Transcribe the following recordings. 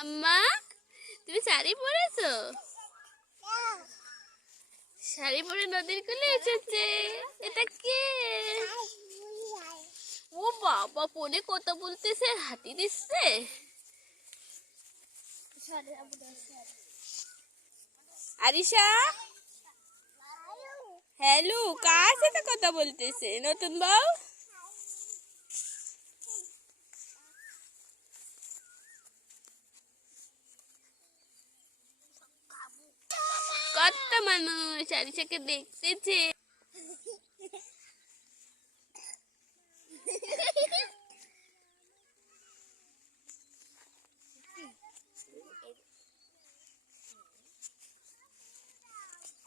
আম্মা তুমি শাড়ি পরেছো? শাড়ি পরে নদীর কূলে এসেছে। এটা কে? ও বাবা, ফোনে কথা বলতেছে, হাতি দিচ্ছে। আরিশা, হ্যালো, কার সাথে কথা বলতেছে নতুন বউ? কত মানুষ আরিশাকে দেখতেছে।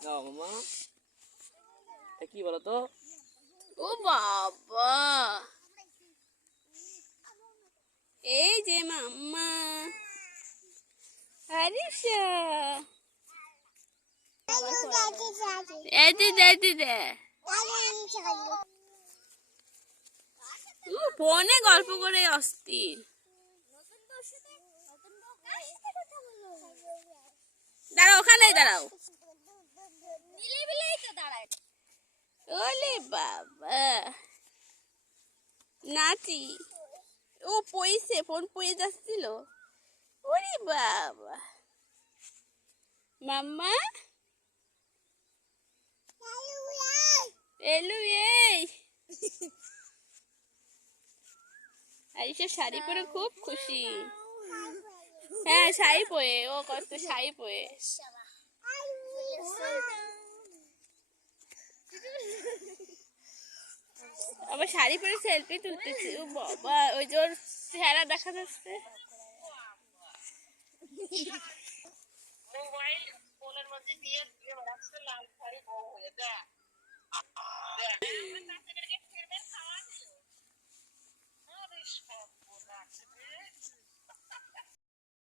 মামা কি বলতো? ও বাবা, এই যে মাম্মা আরিশা, ফোনে গল্প করে অস্থির। দাঁড়াও, ওখানেই দাঁড়াও। ওলে বাবা, নাতি ও পইছে, ফোন পয়ে যাচ্ছিল। ওরে বাবা, মাম্মা এলু, এই আরিশা শাড়ি পরে খুব খুশি। হ্যাঁ, শাড়ি পরে, ও কত শাড়ি পরে। আবার শাড়ি পরে সেলফি তুলতেছে। ও বাবা, ওই যে ওর চেহারা দেখা যাচ্ছে। মোবাইল ফোনের মধ্যে দিয়ে লাল শাড়ি বউ হয়ে যায়।